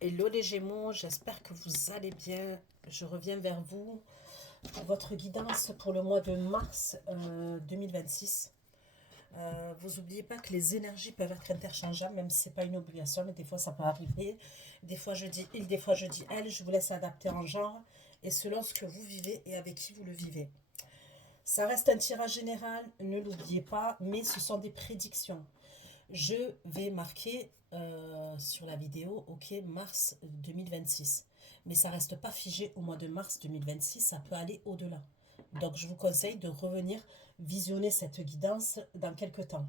Hello les Gémeaux, j'espère que vous allez bien. Je reviens vers vous pour votre guidance pour le mois de mars 2026. Vous n'oubliez pas que les énergies peuvent être interchangeables, même si ce n'est pas une obligation, mais des fois ça peut arriver. Des fois je dis il, des fois je dis elle. Je vous laisse adapter en genre et selon ce que vous vivez et avec qui vous le vivez. Ça reste un tirage général, ne l'oubliez pas, mais ce sont des prédictions. Je vais marquer sur la vidéo, ok, mars 2026. Mais ça reste pas figé au mois de mars 2026, ça peut aller au-delà. Donc je vous conseille de revenir visionner cette guidance dans quelques temps.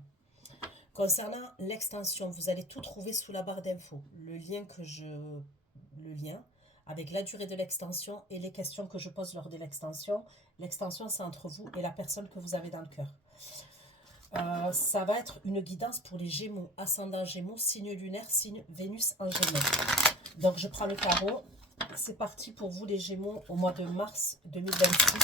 Concernant l'extension, vous allez tout trouver sous la barre d'infos. Le lien avec la durée de l'extension et les questions que je pose lors de l'extension. L'extension, c'est entre vous et la personne que vous avez dans le cœur. Ça va être une guidance pour les Gémeaux, ascendant Gémeaux, signe lunaire, signe Vénus en Gémeaux. Donc je prends le tarot. C'est parti pour vous les Gémeaux au mois de mars 2026.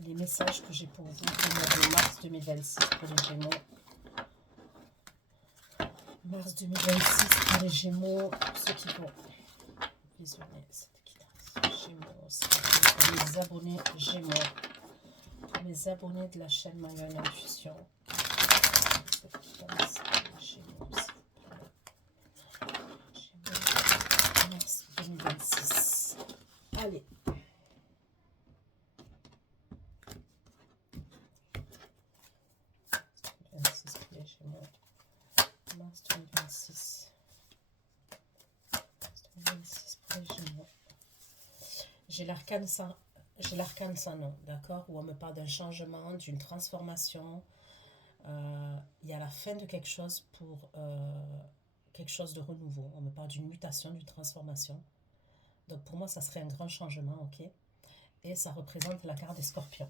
Les messages que j'ai pour vous au mois de mars 2026 pour les Gémeaux. Mars 2026 pour les Gémeaux, ceux qui vont visionner cette guidance. Gémeaux, pour les abonnés Gémeaux. Pour les abonnés de la chaîne Manuel Intuition. Gémeaux, mars 2026. Allez. Mars 2026. Mars 2026 pour les Gémeaux. J'ai l'arcane sans nom, d'accord, où on me parle d'un changement, d'une transformation. Il y a la fin de quelque chose pour quelque chose de renouveau. On me parle d'une mutation, d'une transformation. Donc pour moi, ça serait un grand changement, ok. Et ça représente la carte des scorpions.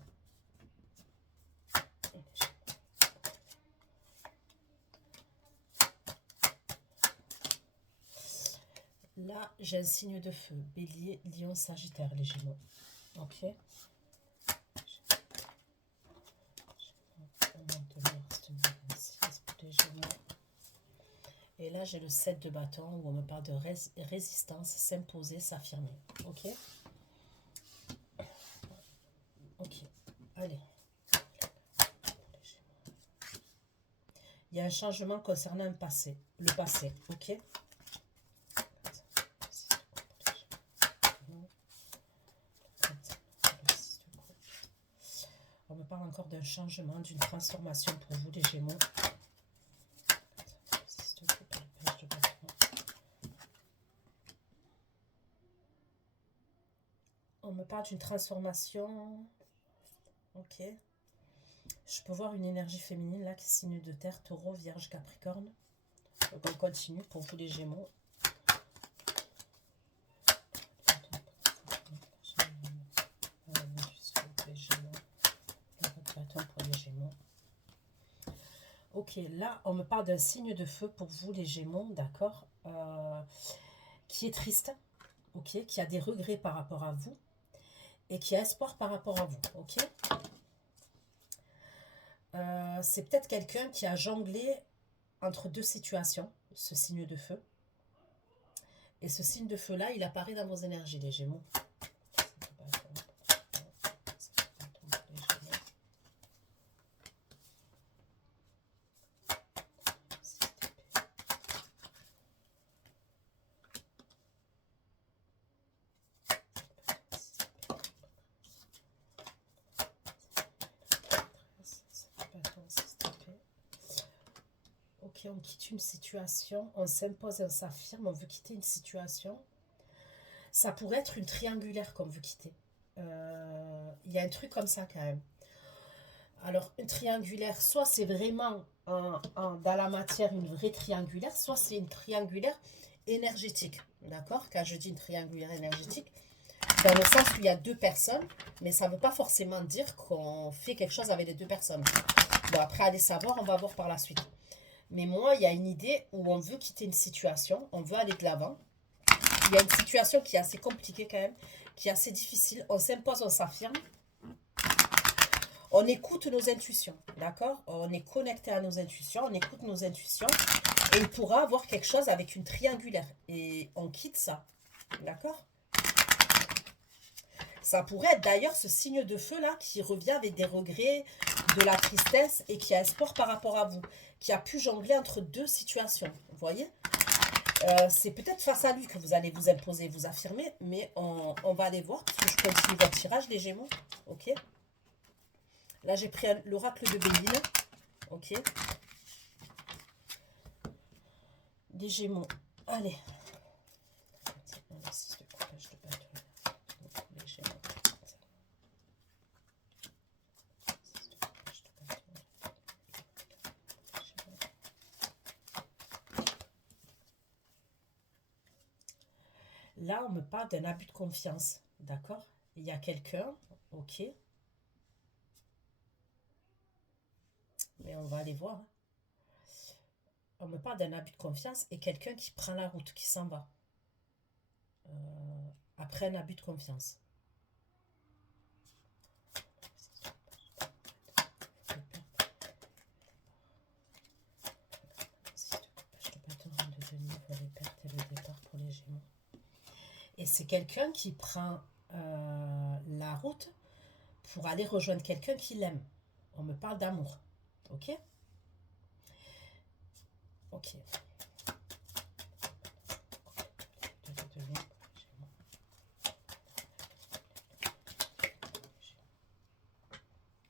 Là, j'ai un signe de feu. Bélier, Lion, Sagittaire, les Gémeaux. Ok. Et là, j'ai le 7 de bâton où on me parle de résistance, s'imposer, s'affirmer. Ok. Ok. Allez. Il y a un changement concernant un passé. Le passé. Ok. On me parle encore d'un changement, d'une transformation pour vous, les Gémeaux. On me parle d'une transformation. Ok. Je peux voir une énergie féminine là qui est signe de terre, taureau, vierge, capricorne. Donc on continue pour vous les Gémeaux. Pour les Gémeaux. Ok, là on me parle d'un signe de feu pour vous les Gémeaux, d'accord, qui est triste, ok, qui a des regrets par rapport à vous et qui a espoir par rapport à vous, ok. C'est peut-être quelqu'un qui a jonglé entre deux situations, ce signe de feu. Et ce signe de feu-là, il apparaît dans vos énergies, les Gémeaux. Ok, on quitte une situation, on s'impose, on s'affirme, on veut quitter une situation. Ça pourrait être une triangulaire qu'on veut quitter. Il y a un truc comme ça quand même. Alors, une triangulaire, soit c'est vraiment dans la matière une vraie triangulaire, soit c'est une triangulaire énergétique. D'accord? Quand je dis une triangulaire énergétique, dans le sens où il y a deux personnes, mais ça ne veut pas forcément dire qu'on fait quelque chose avec les deux personnes. Bon, après, allez savoir, on va voir par la suite. Mais moi, il y a une idée où on veut quitter une situation, on veut aller de l'avant. Il y a une situation qui est assez compliquée quand même, qui est assez difficile. On s'impose, on s'affirme. On écoute nos intuitions, d'accord? On est connecté à nos intuitions, on écoute nos intuitions. Et il pourra avoir quelque chose avec une triangulaire. Et on quitte ça. D'accord? Ça pourrait être d'ailleurs ce signe de feu-là qui revient avec des regrets, de la tristesse et qui a espoir par rapport à vous. Qui a pu jongler entre deux situations. Vous voyez? C'est peut-être face à lui que vous allez vous imposer, vous affirmer. Mais on va aller voir. Parce que je continue votre tirage, les Gémeaux. Ok? Là, j'ai pris l'oracle de Béline. Ok? Les Gémeaux. Allez. Là, on me parle d'un abus de confiance. D'accord? Il y a quelqu'un. Ok. Mais on va aller voir. Hein. On me parle d'un abus de confiance et quelqu'un qui prend la route, qui s'en va. Après un abus de confiance. Et c'est quelqu'un qui prend la route pour aller rejoindre quelqu'un qui l'aime. On me parle d'amour. Ok? Ok.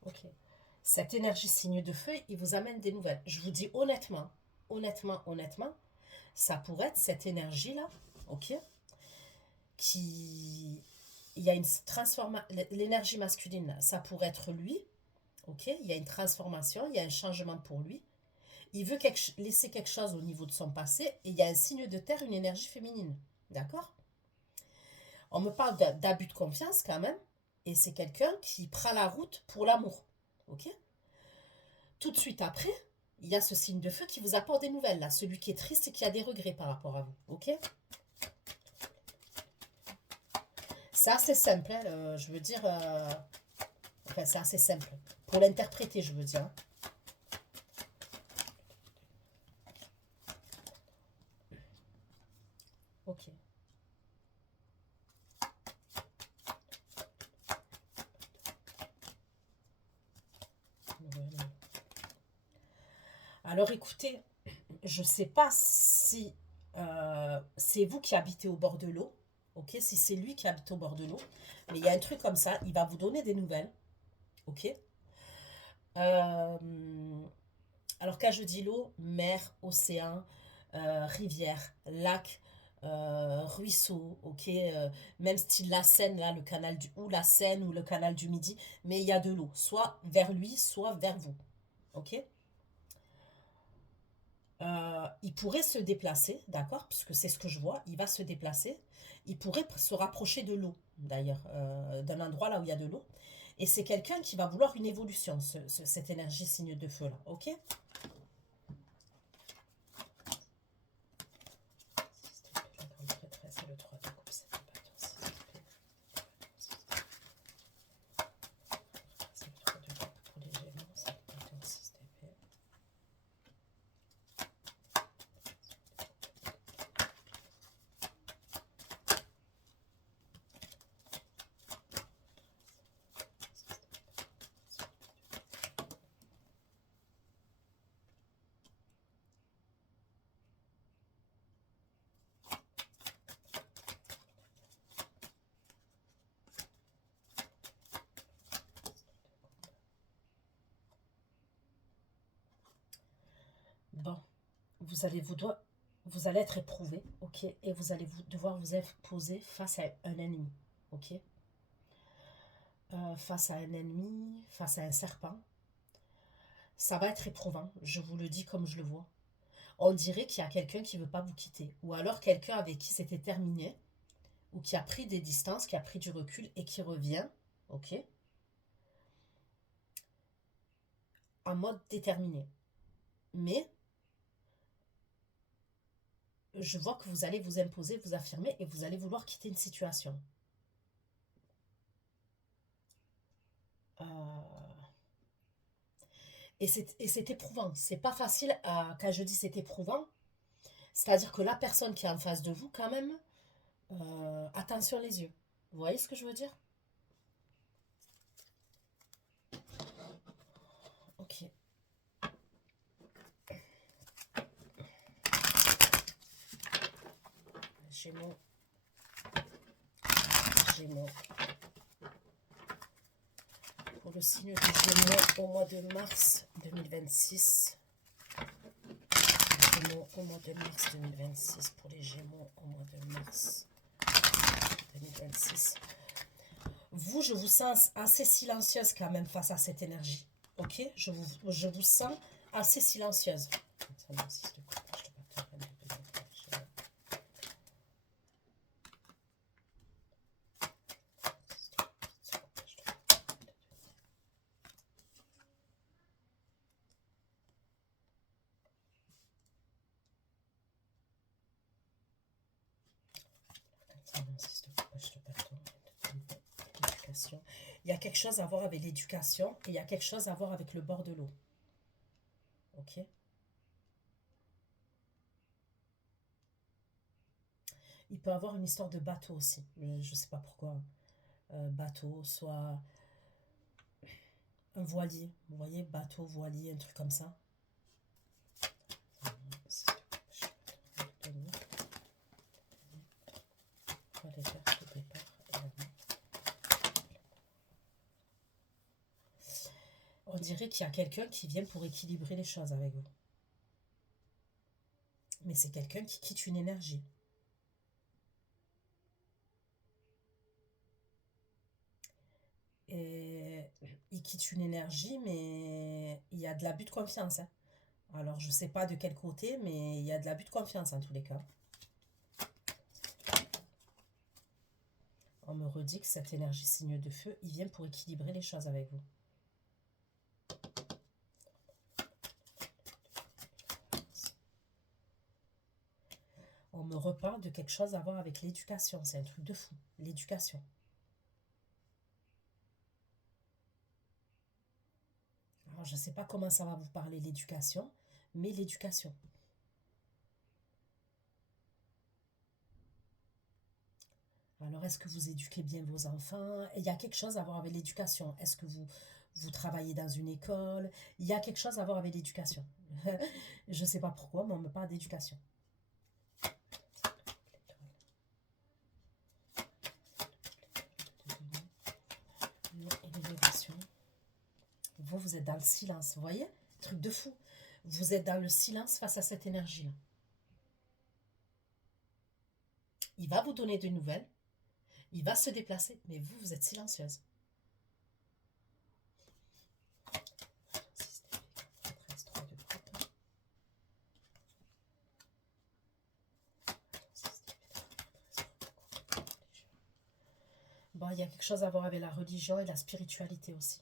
Ok. Cette énergie signe de feu, il vous amène des nouvelles. Je vous dis honnêtement, honnêtement, ça pourrait être cette énergie-là, ok, qui... Il y a une transformation, l'énergie masculine, ça pourrait être lui, ok, il y a une transformation, il y a un changement pour lui. Il veut laisser quelque chose au niveau de son passé et il y a un signe de terre, une énergie féminine, d'accord? On me parle d'abus de confiance quand même et c'est quelqu'un qui prend la route pour l'amour, ok? Tout de suite après, il y a ce signe de feu qui vous apporte des nouvelles, là. Celui qui est triste et qui a des regrets par rapport à vous. Ok? C'est assez simple, hein, je veux dire... Enfin, c'est assez simple. Pour l'interpréter, je veux dire. Hein. Ok. Alors, écoutez, je ne sais pas si c'est vous qui habitez au bord de l'eau. Ok, si c'est lui qui habite au bord de l'eau. Mais il y a un truc comme ça, il va vous donner des nouvelles. Ok. Euh, alors quand je dis l'eau, mer, océan, rivière, lac, ruisseau, ok, même style la Seine, là, le canal ou la Seine ou le canal du Midi, mais il y a de l'eau, soit vers lui, soit vers vous, ok. Il pourrait se déplacer, d'accord, puisque c'est ce que je vois, il va se déplacer, il pourrait se rapprocher de l'eau, d'ailleurs, d'un endroit là où il y a de l'eau, et c'est quelqu'un qui va vouloir une évolution, cette énergie signe de feu là, ok. Bon, vous allez être éprouvé, ok, et vous allez devoir vous imposer face à un ennemi, ok, face à un ennemi, face à un serpent. Ça va être éprouvant, je vous le dis comme je le vois. On dirait qu'il y a quelqu'un qui ne veut pas vous quitter, ou alors quelqu'un avec qui c'était terminé, ou qui a pris des distances, qui a pris du recul et qui revient, ok, en mode déterminé. Mais je vois que vous allez vous imposer, vous affirmer et vous allez vouloir quitter une situation. Euh, et c'est éprouvant. C'est pas facile. Quand je dis c'est éprouvant, C'est-à-dire que la personne qui est en face de vous, quand même, attention les yeux. Vous voyez ce que je veux dire? Ok. Gémeaux. Gémeaux. Pour le signe du Gémeaux au mois de mars 2026. Gémeaux au mois de mars 2026. Pour les Gémeaux au mois de mars 2026. Vous, je vous sens assez silencieuse quand même face à cette énergie. Ok, je vous sens assez silencieuse. Il y a quelque chose à voir avec l'éducation et il y a quelque chose à voir avec le bord de l'eau. Ok. Il peut avoir une histoire de bateau aussi. Je ne sais pas pourquoi. Bateau, soit un voilier. Vous voyez, bateau, voilier, un truc comme ça. On dirait qu'il y a quelqu'un qui vient pour équilibrer les choses avec vous. Mais c'est quelqu'un qui quitte une énergie. Et il quitte une énergie, mais il y a de l'abus de confiance. Hein. Alors, je ne sais pas de quel côté, mais il y a de l'abus de confiance en tous les cas. On me redit que cette énergie signe de feu, il vient pour équilibrer les choses avec vous. On me reparle de quelque chose à voir avec l'éducation. C'est un truc de fou, l'éducation. Alors, je ne sais pas comment ça va vous parler, l'éducation, mais l'éducation. Alors, est-ce que vous éduquez bien vos enfants? Il y a quelque chose à voir avec l'éducation. Est-ce que vous travaillez dans une école? Il y a quelque chose à voir avec l'éducation. Je ne sais pas pourquoi, mais on me parle d'éducation. Vous, vous êtes dans le silence, vous voyez? Truc de fou. Vous êtes dans le silence face à cette énergie-là. Il va vous donner des nouvelles. Il va se déplacer, mais vous, vous êtes silencieuse. Bon, il y a quelque chose à voir avec la religion et la spiritualité aussi.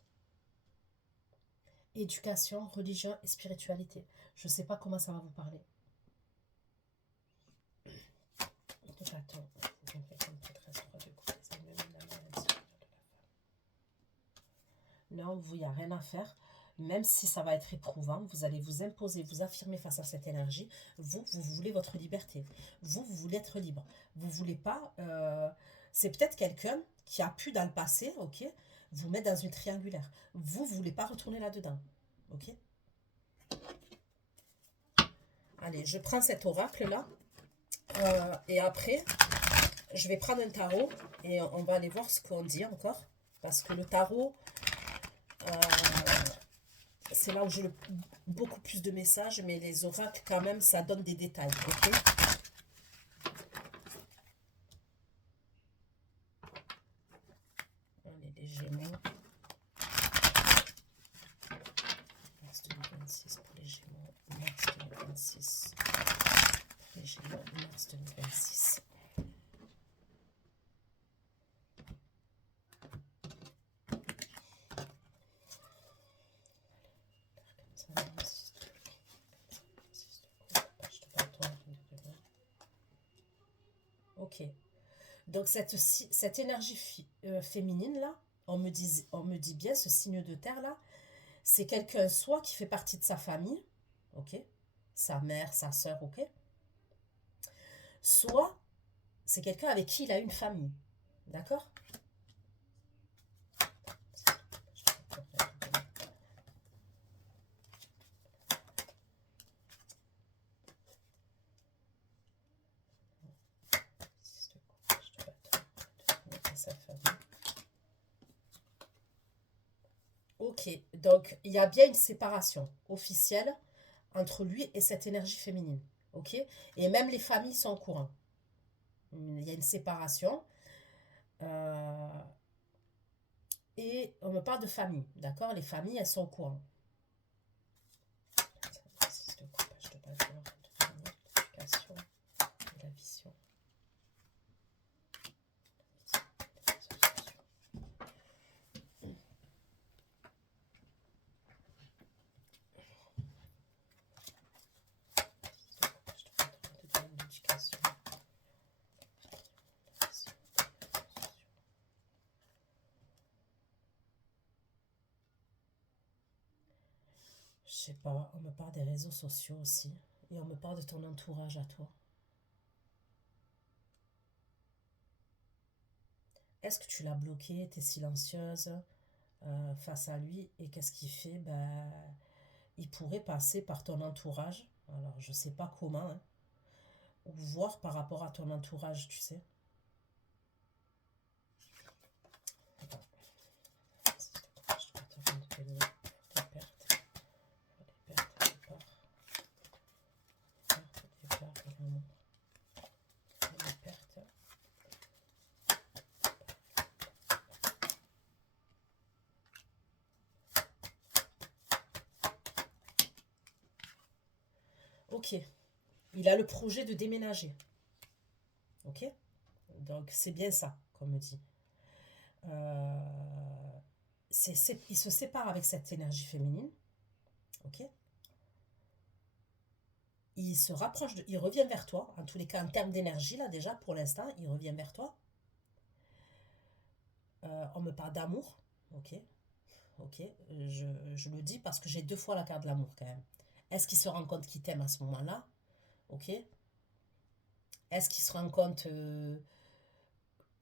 Éducation, religion et spiritualité. Je ne sais pas comment ça va vous parler. Non, vous, il n'y a rien à faire. Même si ça va être éprouvant, vous allez vous imposer, vous affirmer face à cette énergie. Vous voulez votre liberté. Vous voulez être libre. Vous voulez pas... c'est peut-être quelqu'un qui a pu dans le passé, ok, vous mettre dans une triangulaire. Vous voulez pas retourner là-dedans, ok. Allez, je prends cet oracle-là. Et après, je vais prendre un tarot et on va aller voir ce qu'on dit encore. Parce que le tarot, c'est là où j'ai beaucoup plus de messages, mais les oracles, quand même, ça donne des détails, ok. Allez, les Gémeaux. Mars 2026 pour les Gémeaux. Mars 2026. Pour les Gémeaux, mars 2026. Ok. Donc cette énergie féminine là, on me dit bien ce signe de terre là, c'est quelqu'un soit qui fait partie de sa famille, ok, sa mère, sa sœur, ok, soit c'est quelqu'un avec qui il a une famille. D'accord? Ok, donc il y a bien une séparation officielle entre lui et cette énergie féminine. Ok? Et même les familles sont au courant. Il y a une séparation. euh, et on me parle de famille. D'accord? Les familles, elles sont au courant. La vision. Je sais pas, on me parle des réseaux sociaux aussi. Et on me parle de ton entourage à toi. Est-ce que tu l'as bloqué, t'es silencieuse face à lui et qu'est-ce qu'il fait? Ben, il pourrait passer par ton entourage. Alors, je sais pas comment, hein, ou voir par rapport à ton entourage, tu sais. Attends. Je dois te rendre des pertes, des pertes, des pertes, de l'amour, des pertes. Ok, il a le projet de déménager. Ok, donc c'est bien ça qu'on me dit. Euh, il se sépare avec cette énergie féminine. Ok, il se rapproche, il revient vers toi. En tous les cas, en termes d'énergie, là déjà, pour l'instant, il revient vers toi. On me parle d'amour. Ok, ok. Je le dis parce que j'ai deux fois la carte de l'amour quand même. Est-ce qu'il se rend compte qu'il t'aime à ce moment-là? Ok. Est-ce qu'il se rend compte il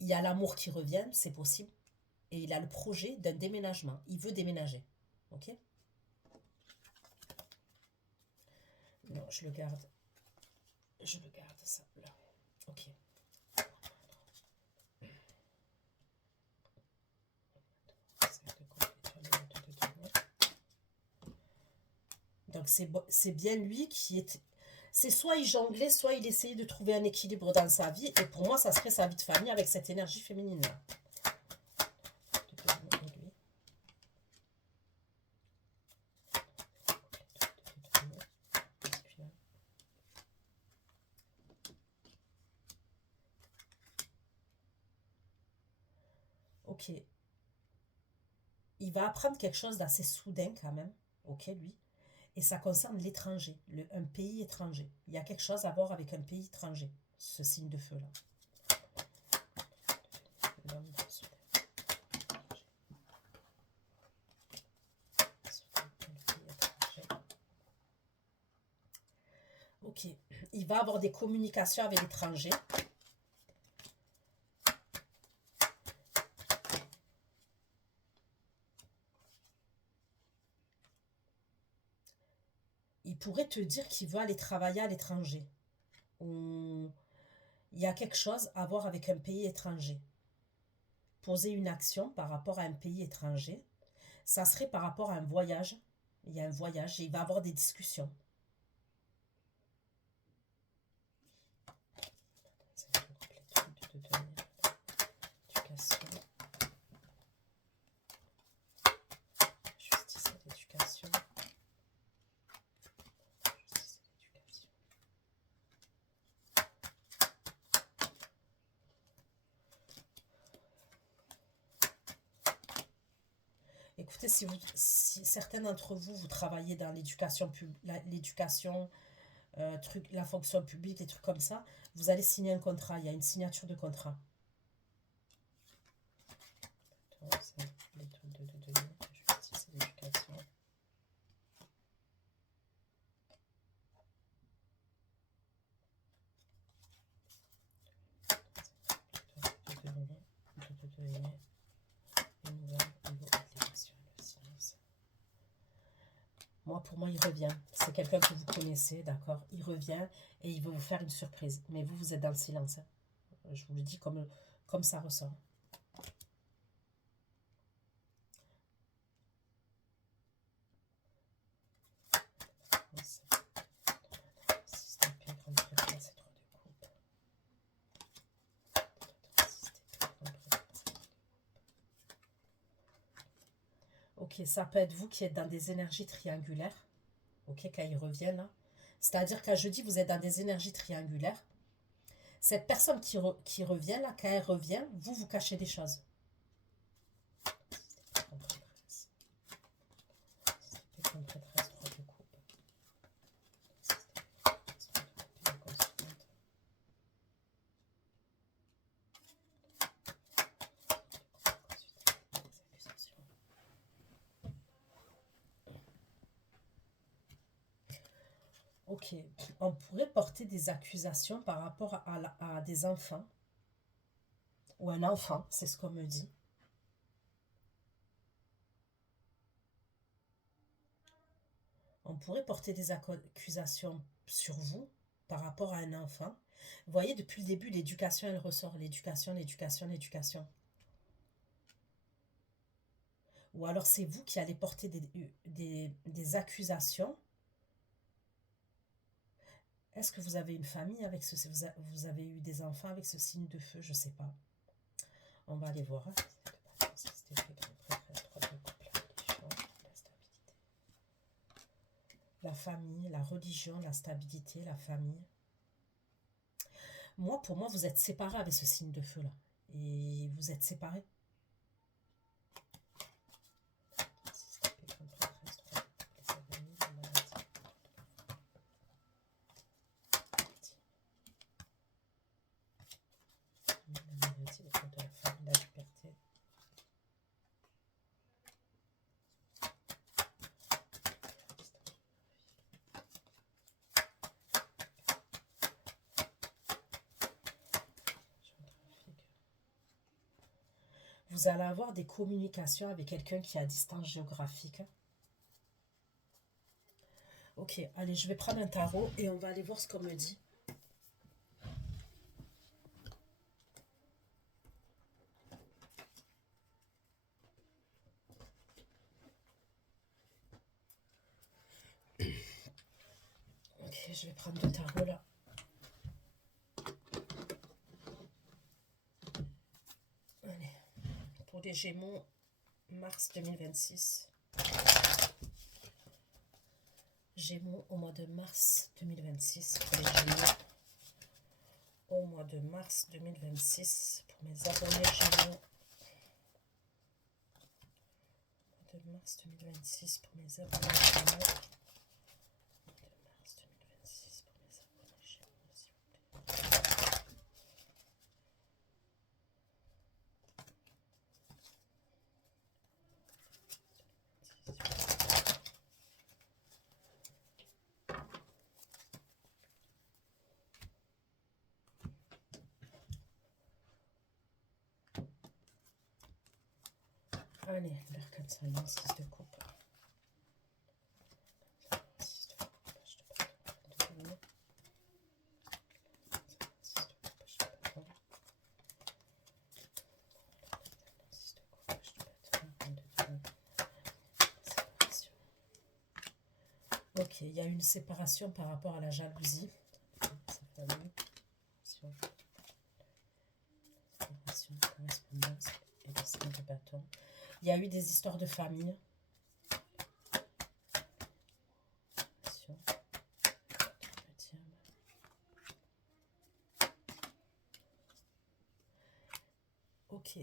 y a l'amour qui revient? C'est possible. Et il a le projet d'un déménagement. Il veut déménager. Ok. Non, je le garde. Je le garde ça là. Ok. Donc c'est bien lui qui est... C'est soit il jonglait, soit il essayait de trouver un équilibre dans sa vie. Et pour moi, ça serait sa vie de famille avec cette énergie féminine-là. Ok. Il va apprendre quelque chose d'assez soudain quand même. Ok, lui. Et ça concerne l'étranger, un pays étranger. Il y a quelque chose à voir avec un pays étranger, ce signe de feu-là. Ok, il va avoir des communications avec l'étranger. Il pourrait te dire qu'il veut aller travailler à l'étranger. Ou il y a quelque chose à voir avec un pays étranger. Poser une action par rapport à un pays étranger, ça serait par rapport à un voyage. Il y a un voyage et il va avoir des discussions. Justice et l'éducation. Écoutez, si certains d'entre vous, vous travaillez dans l'éducation, la fonction publique, des trucs comme ça, vous allez signer un contrat. Il y a une signature de contrat. Justice et l'éducation. Pour moi, il revient. C'est quelqu'un que vous connaissez, d'accord? Il revient et il veut vous faire une surprise. Mais vous, vous êtes dans le silence, hein. Je vous le dis comme ça ressort. Ok, ça peut être vous qui êtes dans des énergies triangulaires. Ok, quand ils reviennent, là. C'est-à-dire qu'à jeudi, vous êtes dans des énergies triangulaires. Cette personne qui revient, là, quand elle revient, vous vous cachez des choses. Ok, on pourrait porter des accusations par rapport à des enfants, ou un enfant, c'est ce qu'on me dit. On pourrait porter des accusations sur vous par rapport à un enfant. Vous voyez, depuis le début, l'éducation, elle ressort. L'éducation, l'éducation, l'éducation. Ou alors c'est vous qui allez porter des accusations. Est-ce que vous avez une famille avec ce... Vous avez eu des enfants avec ce signe de feu? Je ne sais pas. On va aller voir. La famille, la religion, la stabilité, la famille. Moi, pour moi, vous êtes séparés avec ce signe de feu-là. Et vous êtes séparés. Vous allez avoir des communications avec quelqu'un qui est à distance géographique. Ok, allez, je vais prendre un tarot et on va aller voir ce qu'on me dit. Ok, je vais prendre deux tarots là. Allez, pour les Gémeaux, mars 2026. Gémeaux au mois de mars 2026 pour les Gémeaux. Au mois de mars 2026 pour mes abonnés Gémeaux. Au mois de mars 2026 pour mes abonnés Gémeaux. Allez, l'arcane 6 de coupe. Ok, il y a une séparation par rapport à la jalousie. Séparation, correspondance et le 5 de bâton. Il y a eu des histoires de famille. Ok.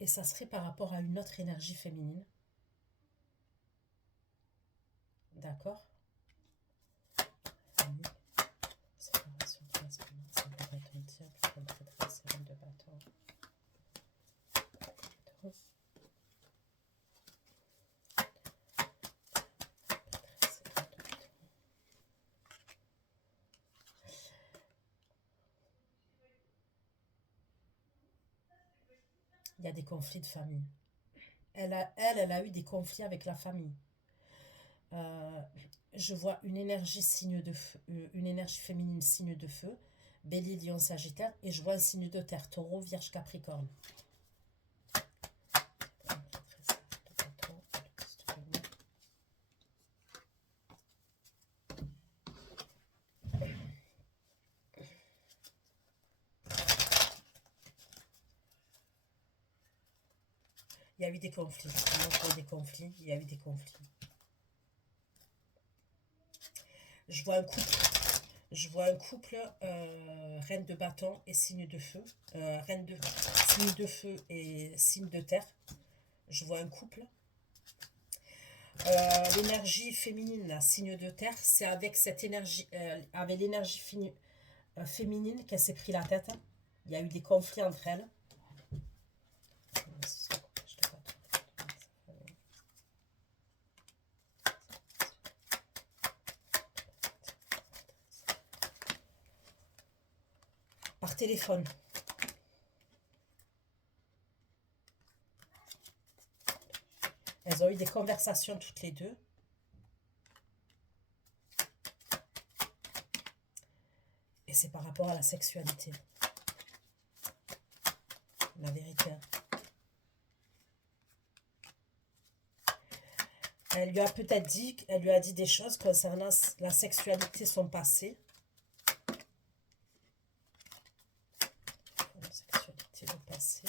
Et ça serait par rapport à une autre énergie féminine. D'accord. Séparation, correspondance, le bâton, diable, le traîtresse, le de bâton. Il y a des conflits de famille. Elle a eu des conflits avec la famille. Euh, je vois une énergie signe de feu, une énergie féminine signe de feu, Bélier, Lion, Sagittaire, et je vois un signe de terre, Taureau, Vierge, Capricorne. Il y a eu des conflits. Moi, je vois des conflits. Il y a eu des conflits. Je vois un couple. Je vois un couple, reine de bâton et signe de feu. Signe de feu et signe de terre. Je vois un couple. L'énergie féminine, là, signe de terre, c'est avec cette énergie, avec l'énergie féminine qu'elle s'est pris la tête. Il y a eu des conflits entre elles. Par téléphone. Elles ont eu des conversations toutes les deux. Et c'est par rapport à la sexualité. La vérité. Elle lui a peut-être dit, elle lui a dit des choses concernant la sexualité, son passé. La sexualité, le passé.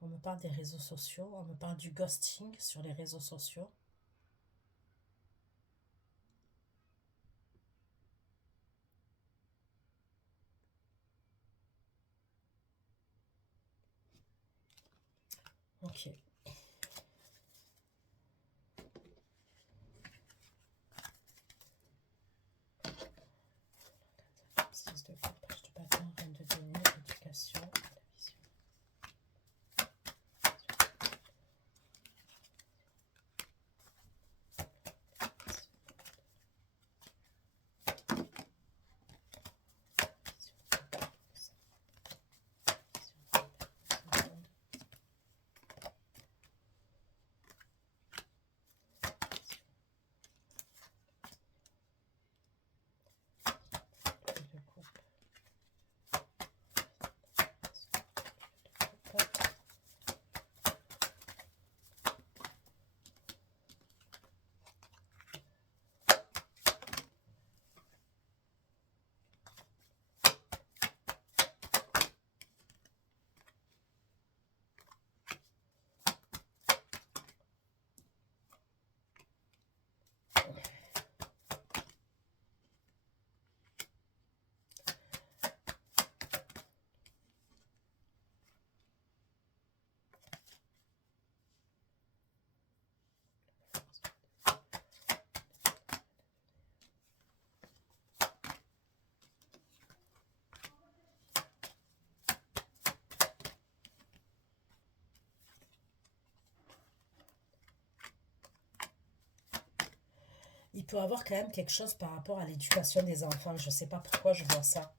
On me parle des réseaux sociaux, on me parle du ghosting sur les réseaux sociaux. Ok. Six de coupe, page de bâton, reine de denier, éducation, la vision. Il peut avoir quand même quelque chose par rapport à l'éducation des enfants. Je ne sais pas pourquoi je vois ça.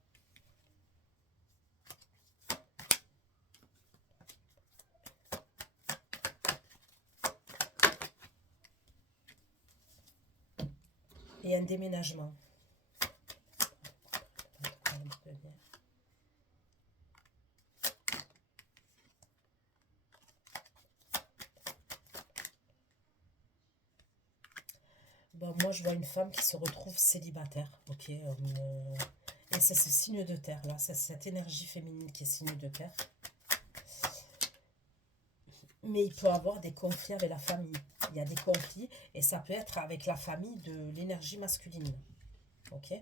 Et un déménagement. Bon, moi, je vois une femme qui se retrouve célibataire. Ok. Et c'est ce signe de terre, là. C'est cette énergie féminine qui est signe de terre. Mais il peut avoir des conflits avec la famille. Il y a des conflits et ça peut être avec la famille de l'énergie masculine. Ok.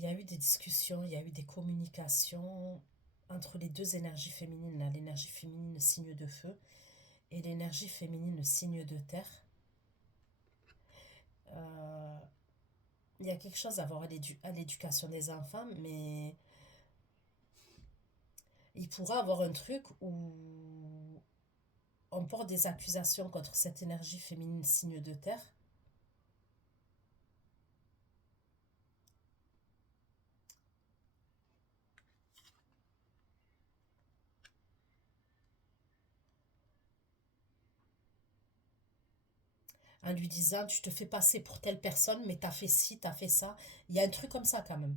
Il y a eu des discussions, il y a eu des communications entre les deux énergies féminines, là, l'énergie féminine signe de feu et l'énergie féminine signe de terre. Euh, il y a quelque chose à voir à l'éducation des enfants, mais il pourrait avoir un truc où on porte des accusations contre cette énergie féminine signe de terre. En lui disant, tu te fais passer pour telle personne, mais t'as fait ci, t'as fait ça. Il y a un truc comme ça quand même.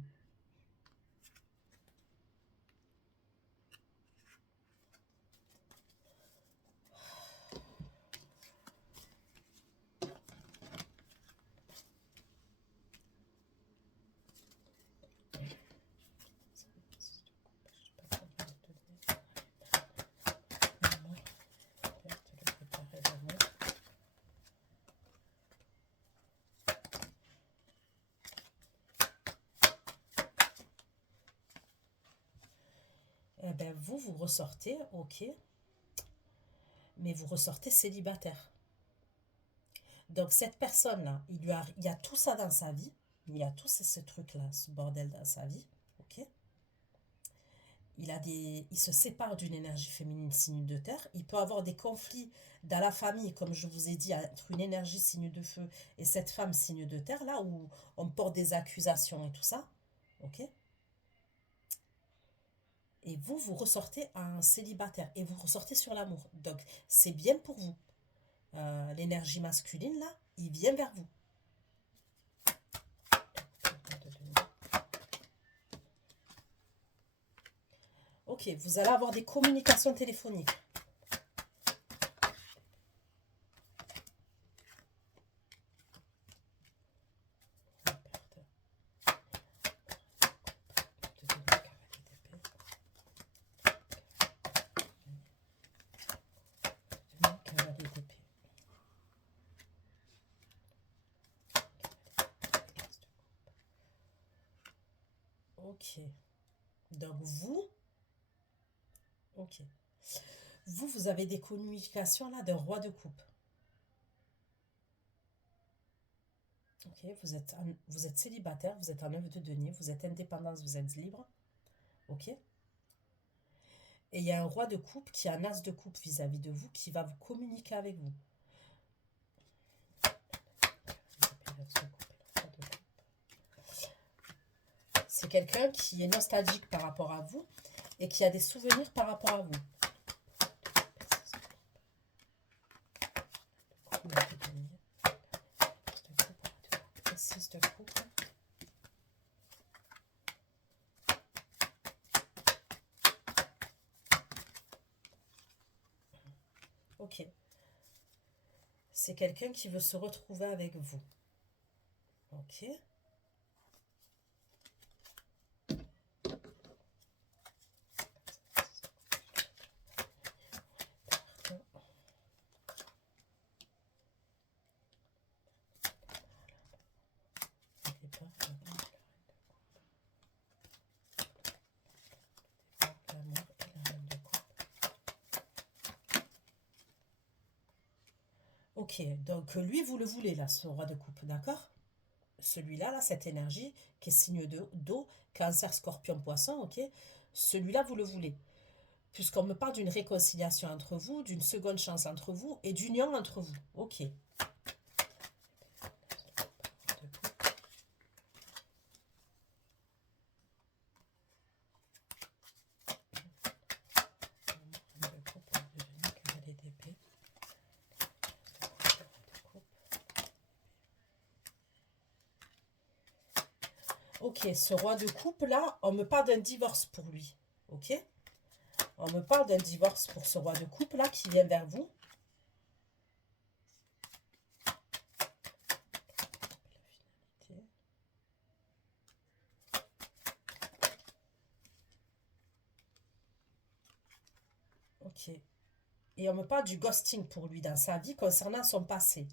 Eh ben, vous ressortez, ok, mais vous ressortez célibataire. Donc, cette personne-là, il y a tout ça dans sa vie. Il y a tous ces trucs-là, ce bordel dans sa vie, ok. Il se sépare d'une énergie féminine signe de terre. Il peut avoir des conflits dans la famille, comme je vous ai dit, entre une énergie signe de feu et cette femme signe de terre, là où on porte des accusations et tout ça. Ok. Et vous ressortez un célibataire et vous ressortez sur l'amour. Donc, c'est bien pour vous. L'énergie masculine, là, il vient vers vous. Ok, vous allez avoir des communications téléphoniques. Ok. Donc ok. Vous avez des communications là d'un roi de coupe. Ok, vous êtes célibataire, vous êtes en œuvre de denier, vous êtes indépendante, vous êtes libre. Ok. Et il y a un roi de coupe qui a un as de coupe vis-à-vis de vous qui va vous communiquer avec vous. C'est quelqu'un qui est nostalgique par rapport à vous et qui a des souvenirs par rapport à vous. De coupe. Ok. C'est quelqu'un qui veut se retrouver avec vous. Ok. Ok, donc lui, vous le voulez là, ce roi de coupe, d'accord? Celui-là, là, cette énergie qui est signe d'eau, cancer, scorpion, poisson, ok? Celui-là, vous le voulez. Puisqu'on me parle d'une réconciliation entre vous, d'une seconde chance entre vous et d'union entre vous. Ok. Ok, ce roi de coupe là, on me parle d'un divorce pour lui. Ok? On me parle d'un divorce pour ce roi de coupe là qui vient vers vous. Ok. Et on me parle du ghosting pour lui dans sa vie concernant son passé.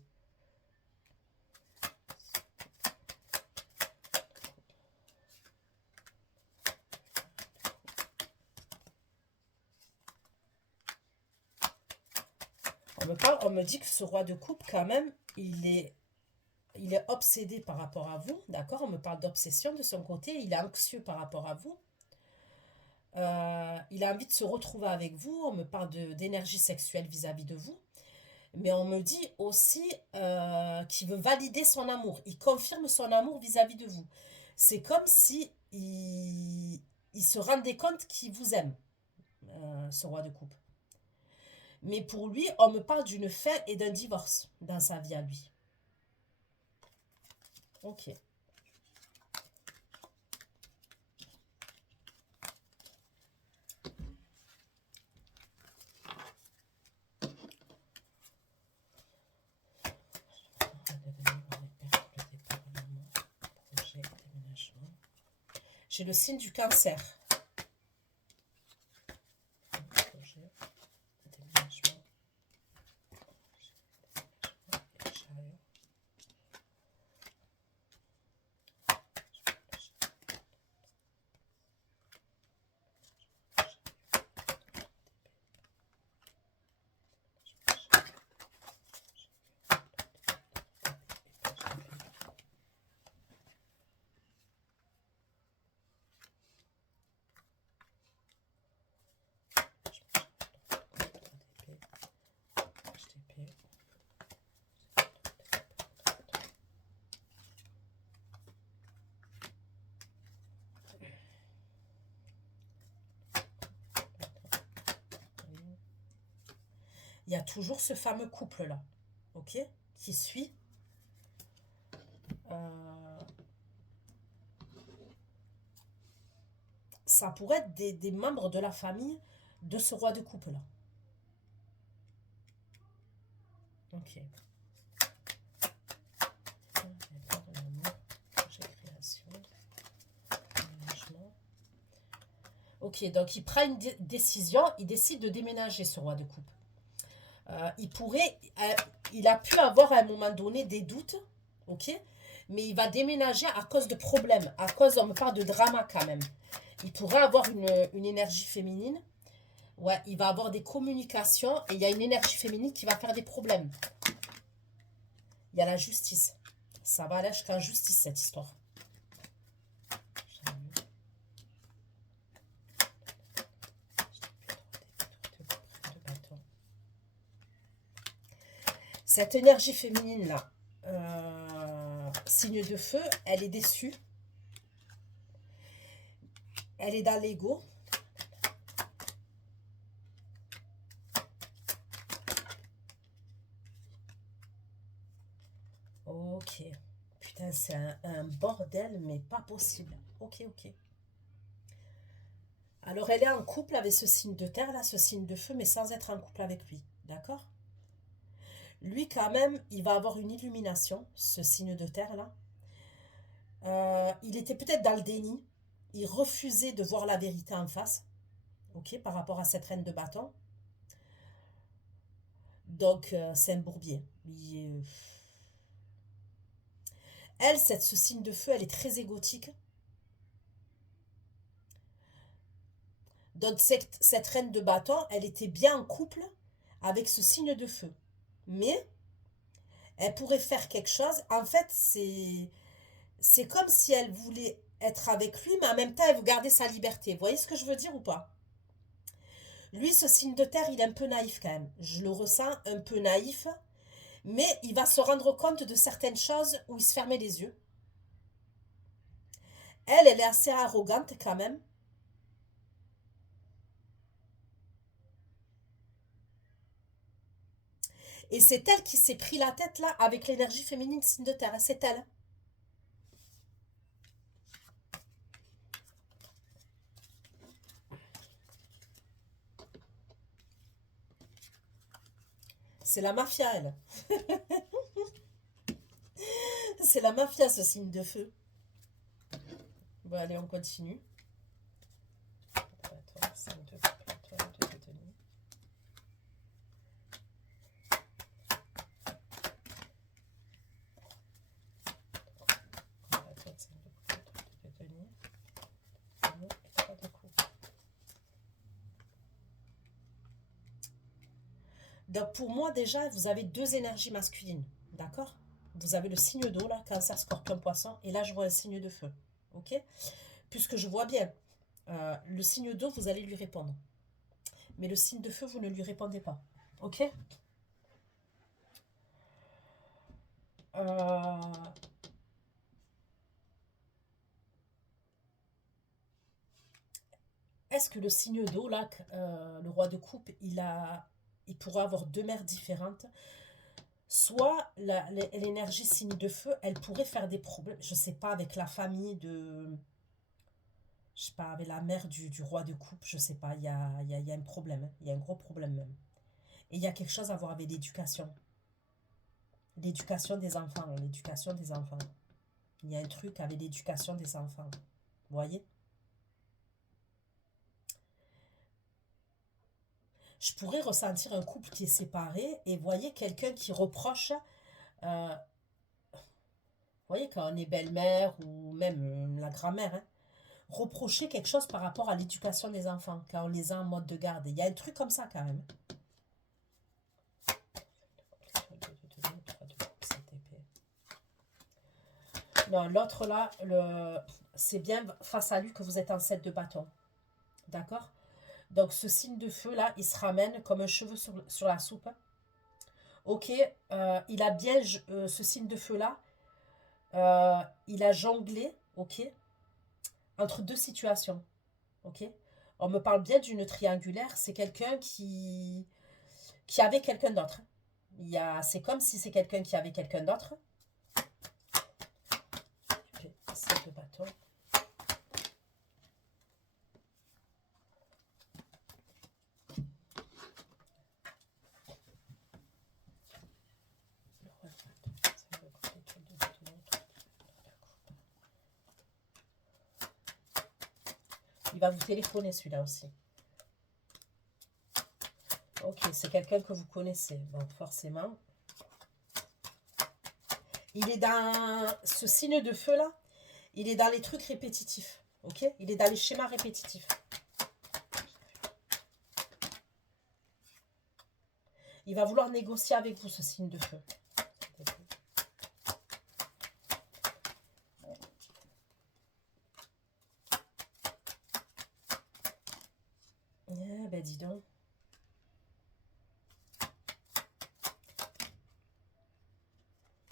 On me dit que ce roi de coupe, quand même, il est obsédé par rapport à vous, d'accord? On me parle d'obsession de son côté, il est anxieux par rapport à vous. Il a envie de se retrouver avec vous, on me parle d'énergie sexuelle vis-à-vis de vous. Mais on me dit aussi qu'il veut valider son amour. Il confirme son amour vis-à-vis de vous. C'est comme si il se rendait compte qu'il vous aime, ce roi de coupe. Mais pour lui, on me parle d'une fin et d'un divorce dans sa vie à lui. Ok. J'ai le signe du cancer. Il y a toujours ce fameux couple-là, ok, qui suit. Ça pourrait être des membres de la famille de ce roi de couple-là. Ok. Ok, donc il prend une décision, il décide de déménager ce roi de coupe. Il a pu avoir à un moment donné des doutes, ok, mais il va déménager à cause de problèmes, à cause, on me parle de drama quand même. Il pourrait avoir une énergie féminine, ouais, il va avoir des communications et il y a une énergie féminine qui va faire des problèmes. Il y a la justice, ça va aller jusqu'à la justice cette histoire. Cette énergie féminine-là, signe de feu, elle est déçue. Elle est dans l'ego. Ok. Putain, c'est un bordel, mais pas possible. Ok, ok. Alors, elle est en couple avec ce signe de terre, là, ce signe de feu, mais sans être en couple avec lui. D'accord? Lui, quand même, il va avoir une illumination, ce signe de terre-là. Il était peut-être dans le déni. Il refusait de voir la vérité en face. Ok, par rapport à cette reine de bâton. Donc, c'est un bourbier. Elle, ce signe de feu, elle est très égotique. Donc, cette reine de bâton, elle était bien en couple avec ce signe de feu. Mais, elle pourrait faire quelque chose. En fait, c'est comme si elle voulait être avec lui, mais en même temps, elle veut garder sa liberté. Vous voyez ce que je veux dire ou pas? Lui, ce signe de terre, il est un peu naïf quand même. Je le ressens un peu naïf. Mais il va se rendre compte de certaines choses où il se fermait les yeux. Elle est assez arrogante quand même. Et c'est elle qui s'est pris la tête là avec l'énergie féminine signe de terre. C'est elle. C'est la mafia, elle. C'est la mafia, ce signe de feu. Bon, allez, on continue. Attends, 5 de Donc pour moi déjà, vous avez deux énergies masculines, d'accord? Vous avez le signe d'eau là, Cancer, Scorpion, Poisson, et là je vois un signe de feu, ok? Puisque je vois bien, le signe d'eau, vous allez lui répondre. Mais le signe de feu, vous ne lui répondez pas, ok? Euh, Est-ce que le signe d'eau là, le roi de coupe, il pourra avoir deux mères différentes? Soit l'énergie signe de feu, elle pourrait faire des problèmes, je sais pas, avec la famille de, je sais pas, avec la mère du roi de coupe, je sais pas, il y a un problème, hein. Il y a un gros problème même. Et il y a quelque chose à voir avec l'éducation. L'éducation des enfants, l'éducation des enfants. Il y a un truc avec l'éducation des enfants. Vous voyez? Je pourrais ressentir un couple qui est séparé et voyez quelqu'un qui reproche, vous voyez, quand on est belle-mère ou même la grand-mère, hein, reprocher quelque chose par rapport à l'éducation des enfants, quand on les a en mode de garde. Il y a un truc comme ça quand même. Non, l'autre là, c'est bien face à lui que vous êtes en 7 de bâton. D'accord? Donc ce signe de feu là, il se ramène comme un cheveu sur la soupe. Ok, il a bien ce signe de feu là, il a jonglé, ok, entre deux situations. Ok, on me parle bien d'une triangulaire, c'est quelqu'un qui avait quelqu'un d'autre. C'est comme si c'est quelqu'un qui avait quelqu'un d'autre. J'ai 7 de bâton. Il va vous téléphoner celui-là aussi. Ok, c'est quelqu'un que vous connaissez. Bon, forcément. Il est dans ce signe de feu là. Il est dans les trucs répétitifs. Ok, il est dans les schémas répétitifs. Il va vouloir négocier avec vous ce signe de feu. Eh ben dis donc.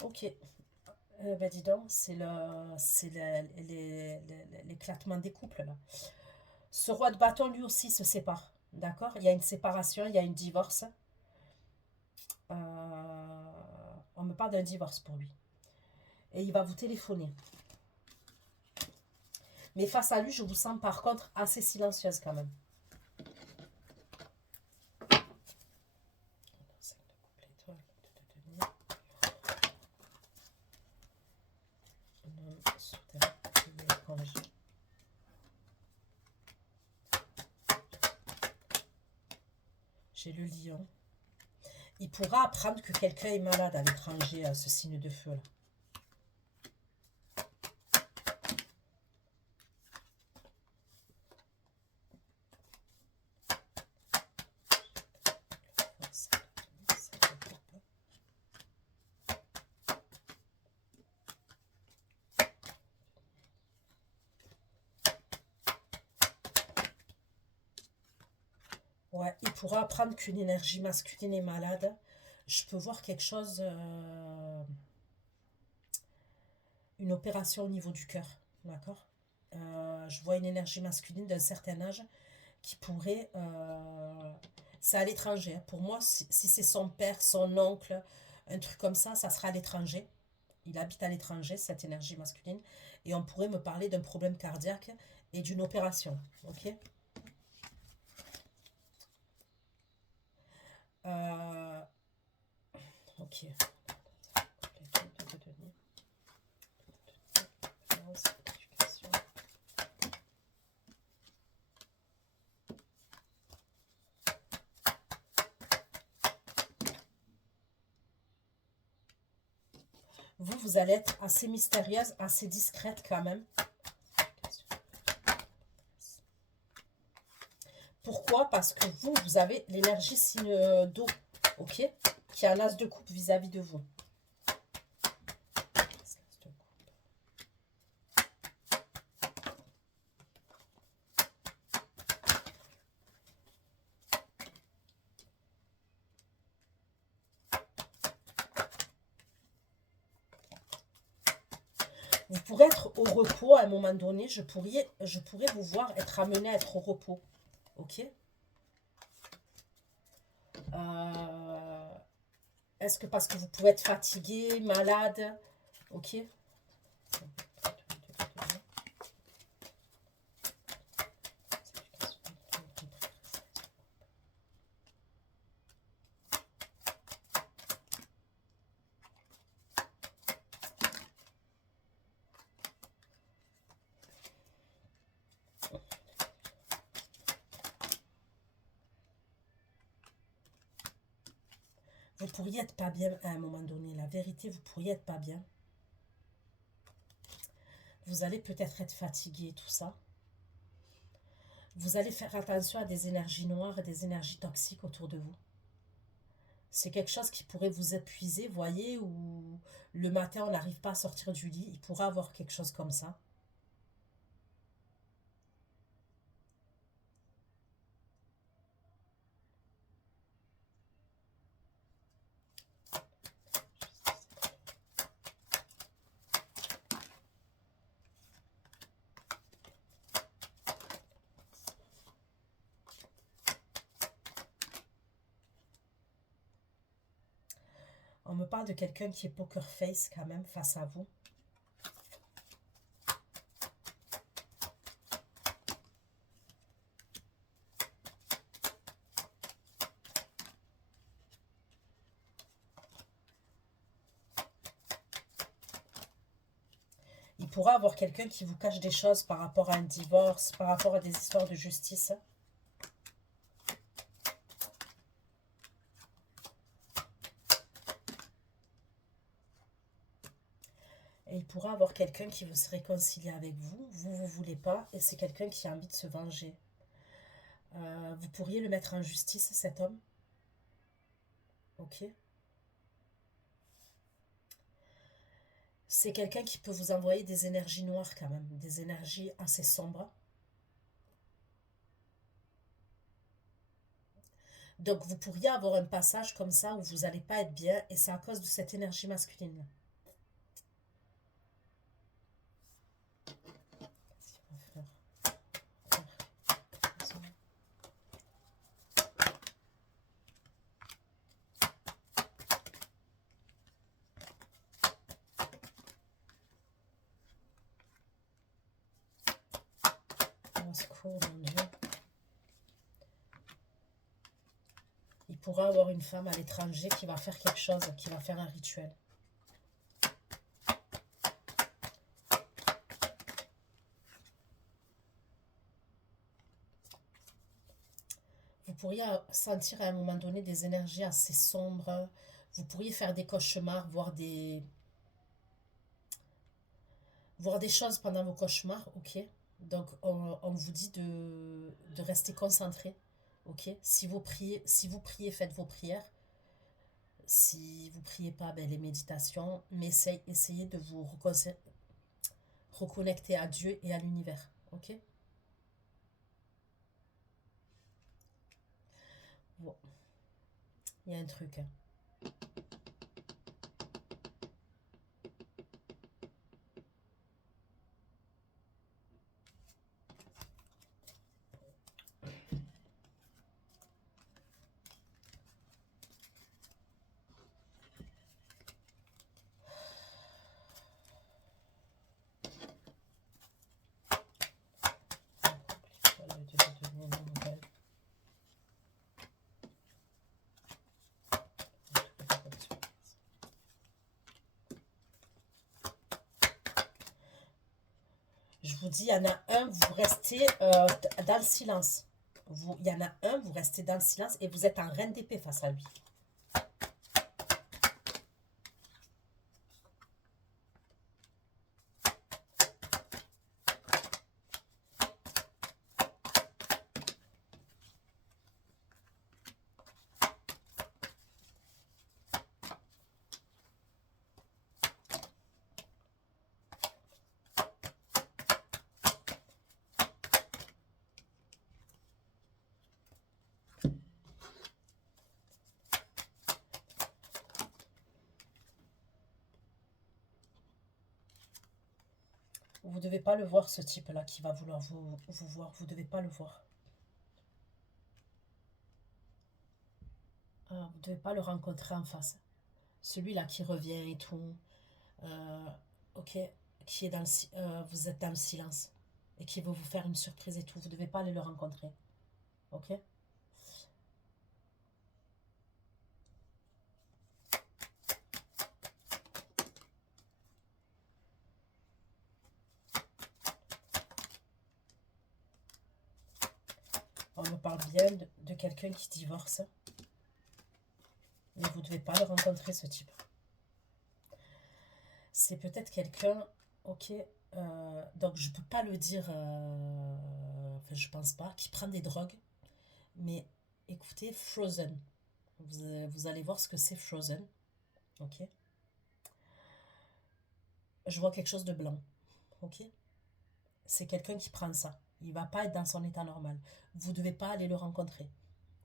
Ok. Ben dis donc, c'est l'éclatement des couples là. Ce roi de bâton lui aussi se sépare. D'accord? Il y a une séparation, il y a une divorce. On me parle d'un divorce pour lui. Et il va vous téléphoner. Mais face à lui, je vous sens par contre assez silencieuse quand même. J'ai le lion. Il pourra apprendre que quelqu'un est malade à l'étranger, à ce signe de feu là. Ouais, il pourra apprendre qu'une énergie masculine est malade. Je peux voir quelque chose, une opération au niveau du cœur, d'accord? Je vois une énergie masculine d'un certain âge qui pourrait... c'est à l'étranger, hein. Pour moi, si c'est son père, son oncle, un truc comme ça sera à l'étranger. Il habite à l'étranger, cette énergie masculine. Et on pourrait me parler d'un problème cardiaque et d'une opération, ok? Ok. Vous allez être assez mystérieuse, assez discrète quand même. Pourquoi? Parce que vous avez l'énergie signe d'eau. Ok, ok? Qui a un as de coupe vis-à-vis de vous. Vous pourrez être au repos à un moment donné. Je pourrais vous voir être amené à être au repos. Ok? Est-ce que parce que vous pouvez être fatigué, malade? Ok? Vous pourriez être pas bien à un moment donné. La vérité, vous pourriez être pas bien. Vous allez peut-être être fatigué, tout ça. Vous allez faire attention à des énergies noires et des énergies toxiques autour de vous. C'est quelque chose qui pourrait vous épuiser, voyez, ou le matin, on n'arrive pas à sortir du lit. Il pourra avoir quelque chose comme ça. On me parle de quelqu'un qui est poker face quand même face à vous. Il pourra avoir quelqu'un qui vous cache des choses par rapport à un divorce, par rapport à des histoires de justice. Et il pourra avoir quelqu'un qui veut se réconcilier avec vous. Vous ne voulez pas. Et c'est quelqu'un qui a envie de se venger. Vous pourriez le mettre en justice, cet homme. Ok. C'est quelqu'un qui peut vous envoyer des énergies noires quand même. Des énergies assez sombres. Donc vous pourriez avoir un passage comme ça où vous n'allez pas être bien. Et c'est à cause de cette énergie masculine. Au secours, mon Dieu. Il pourra avoir une femme à l'étranger qui va faire quelque chose, qui va faire un rituel. Vous pourriez sentir à un moment donné des énergies assez sombres. Vous pourriez faire des cauchemars, voir des choses pendant vos cauchemars, ok? Donc, on vous dit de rester concentré, ok? Si vous priez, faites vos prières. Si vous priez pas, ben, les méditations. Mais essayez de vous reconnecter à Dieu et à l'univers, ok? Bon, il y a un truc, hein. Je vous dis, il y en a un, vous restez dans le silence. Il y en a un, vous restez dans le silence et vous êtes en reine d'épée face à lui. Vous ne devez pas le voir, ce type-là qui va vouloir vous voir. Vous ne devez pas le voir. Vous ne devez pas le rencontrer en face. Celui-là qui revient et tout. Ok, qui est dans vous êtes dans le silence. Et qui veut vous faire une surprise et tout. Vous ne devez pas aller le rencontrer. Ok? On me parle bien de quelqu'un qui divorce. Mais vous ne devez pas le rencontrer, ce type. C'est peut-être quelqu'un, ok, donc je ne peux pas le dire, enfin je pense pas, qui prend des drogues. Mais écoutez, Frozen. Vous allez voir ce que c'est Frozen. Ok. Je vois quelque chose de blanc. Ok. C'est quelqu'un qui prend ça. Il va pas être dans son état normal. Vous ne devez pas aller le rencontrer.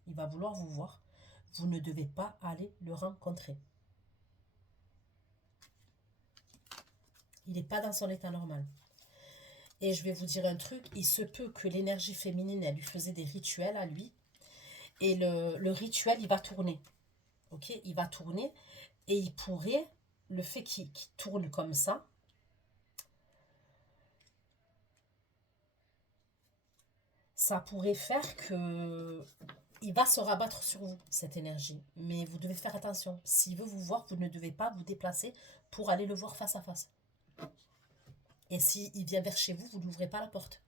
Il va vouloir vous voir. Vous ne devez pas aller le rencontrer. Il n'est pas dans son état normal. Et je vais vous dire un truc, il se peut que l'énergie féminine, elle lui faisait des rituels à lui. Et le rituel, il va tourner. Ok, il va tourner. Et il pourrait, le fait qu'il tourne comme ça pourrait faire que il va se rabattre sur vous, cette énergie. Mais vous devez faire attention. S'il veut vous voir, vous ne devez pas vous déplacer pour aller le voir face à face. Et s'il vient vers chez vous, vous n'ouvrez pas la porte.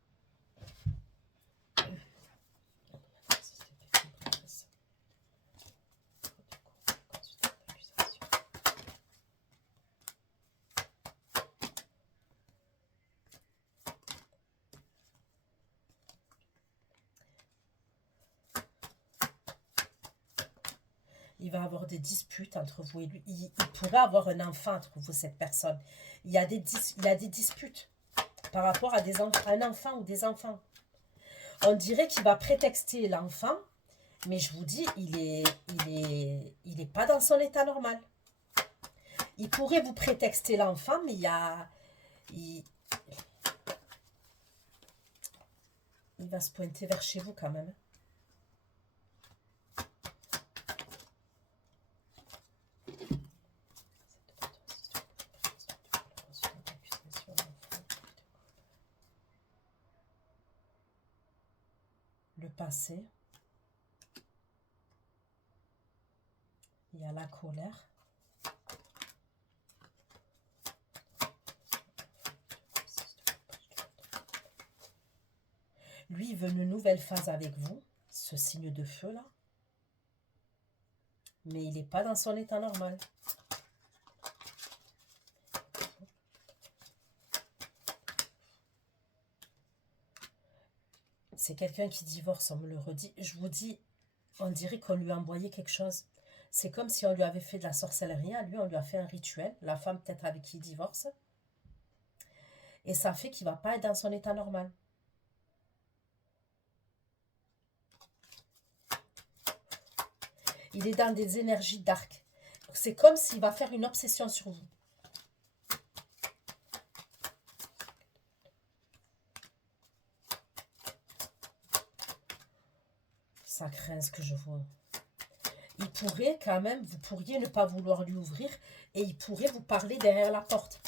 Il va avoir des disputes entre vous et lui. Il pourrait avoir un enfant entre vous, cette personne. Il y a des disputes par rapport à un enfant ou des enfants. On dirait qu'il va prétexter l'enfant, mais je vous dis, il est pas dans son état normal. Il pourrait vous prétexter l'enfant, mais il va se pointer vers chez vous quand même. Le passé. Il y a la colère. Lui, il veut une nouvelle phase avec vous, ce signe de feu là. Mais il n'est pas dans son état normal. C'est quelqu'un qui divorce, on me le redit. Je vous dis, on dirait qu'on lui a envoyé quelque chose. C'est comme si on lui avait fait de la sorcellerie. À lui, on lui a fait un rituel. La femme peut-être avec qui il divorce. Et ça fait qu'il ne va pas être dans son état normal. Il est dans des énergies dark. C'est comme s'il va faire une obsession sur vous. Ça craint ce que je vois. Il pourrait quand même, vous pourriez ne pas vouloir lui ouvrir et il pourrait vous parler derrière la porte.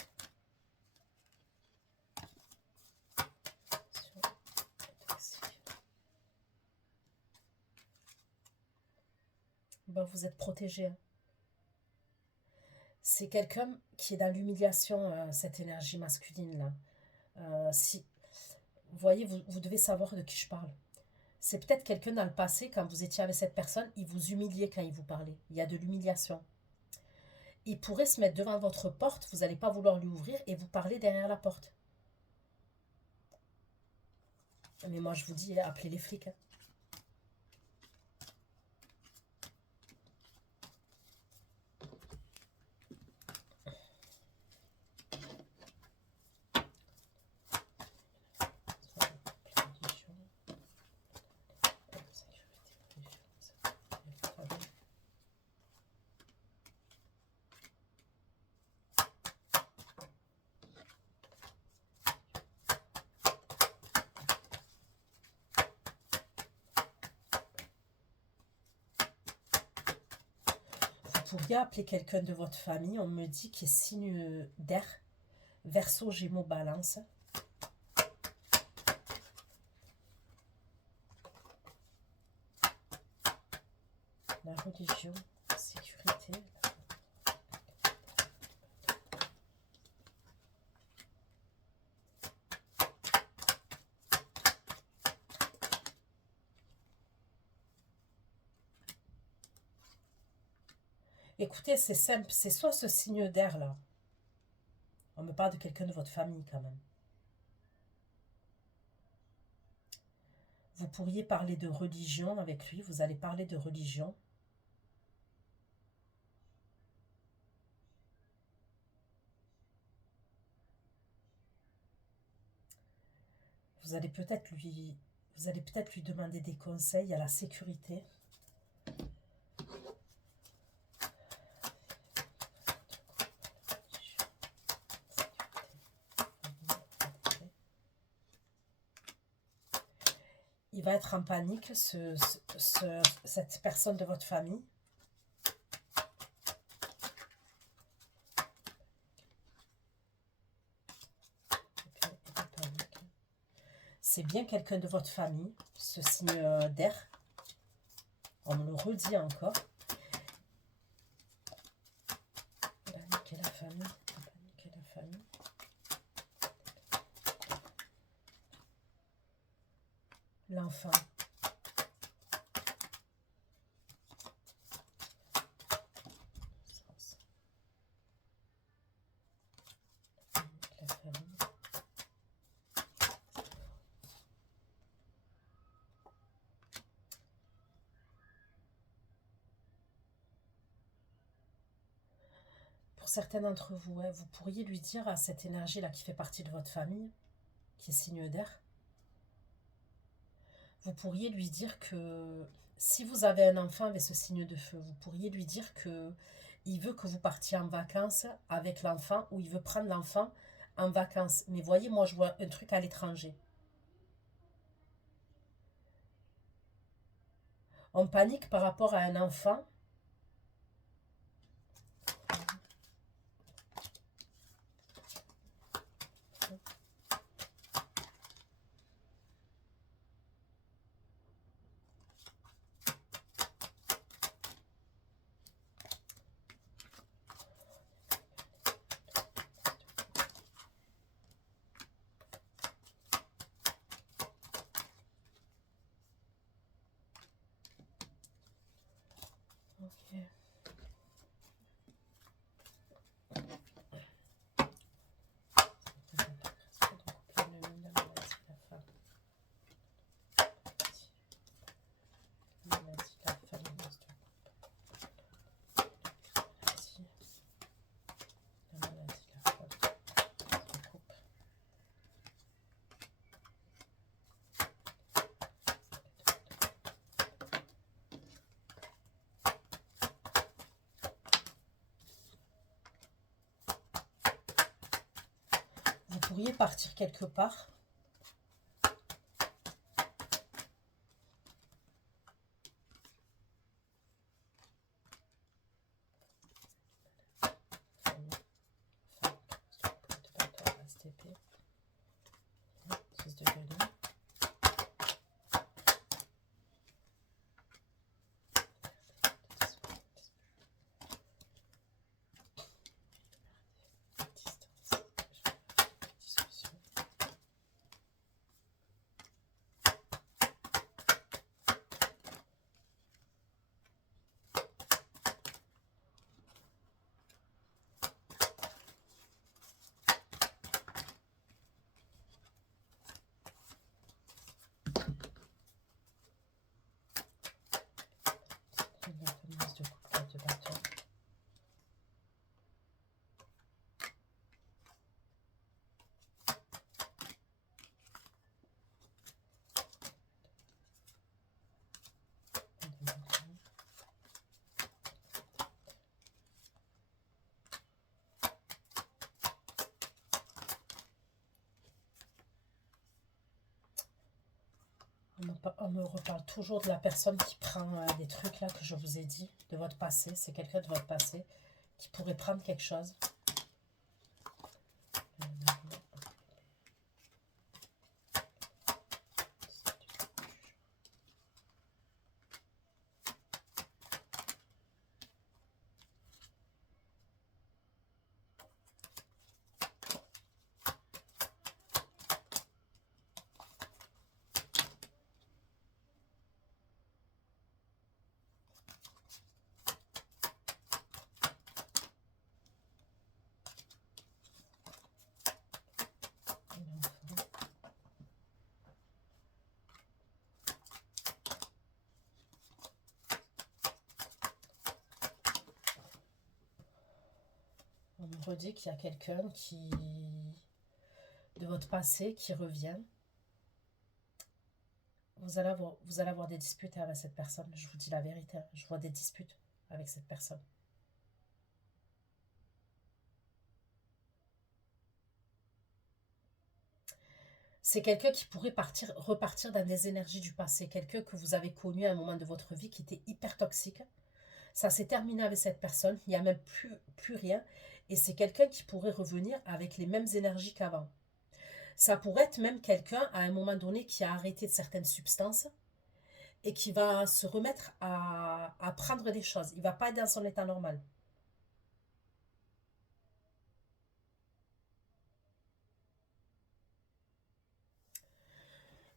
Ben, vous êtes protégé. C'est quelqu'un qui est dans l'humiliation, cette énergie masculine-là. Si, vous voyez, vous devez savoir de qui je parle. C'est peut-être quelqu'un dans le passé, quand vous étiez avec cette personne, il vous humiliait quand il vous parlait. Il y a de l'humiliation. Il pourrait se mettre devant votre porte, vous n'allez pas vouloir lui ouvrir et vous parler derrière la porte. Mais moi, je vous dis, appelez les flics. pourriez appeler quelqu'un de votre famille, on me dit qu'il est signe d'air, Verseau, Gémeaux, Balance. La religion, sécurité. Écoutez, c'est simple, c'est soit ce signe d'air là. On me parle de quelqu'un de votre famille quand même. Vous pourriez parler de religion avec lui, vous allez parler de religion. Vous allez peut-être lui demander des conseils à la sécurité. Il va être en panique, cette personne de votre famille. C'est bien quelqu'un de votre famille, ce signe d'air. On me le redit encore. Paniquer la famille. Paniquer la famille. L'enfant. La famille. Pour certains d'entre vous, ouais, vous pourriez lui dire à cette énergie-là qui fait partie de votre famille, qui est signe d'air, vous pourriez lui dire que si vous avez un enfant avec ce signe de feu, vous pourriez lui dire que il veut que vous partiez en vacances avec l'enfant ou il veut prendre l'enfant en vacances. Mais voyez, moi je vois un truc à l'étranger. On panique par rapport à un enfant. Ok. Vous pourriez partir quelque part. On me reparle toujours de la personne qui prend des trucs là que je vous ai dit, de votre passé. C'est quelqu'un de votre passé qui pourrait prendre quelque chose. On me redit qu'il y a quelqu'un de votre passé qui revient. Vous allez avoir des disputes avec cette personne. Je vous dis la vérité. Je vois des disputes avec cette personne. C'est quelqu'un qui pourrait repartir dans des énergies du passé. Quelqu'un que vous avez connu à un moment de votre vie qui était hyper toxique. Ça s'est terminé avec cette personne. Il n'y a même plus rien. Et c'est quelqu'un qui pourrait revenir avec les mêmes énergies qu'avant. Ça pourrait être même quelqu'un à un moment donné qui a arrêté certaines substances et qui va se remettre à prendre des choses. Il ne va pas être dans son état normal.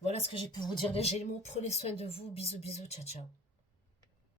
Voilà ce que j'ai pu vous dire les Gémeaux. Prenez soin de vous. Bisous, bisous, ciao, ciao.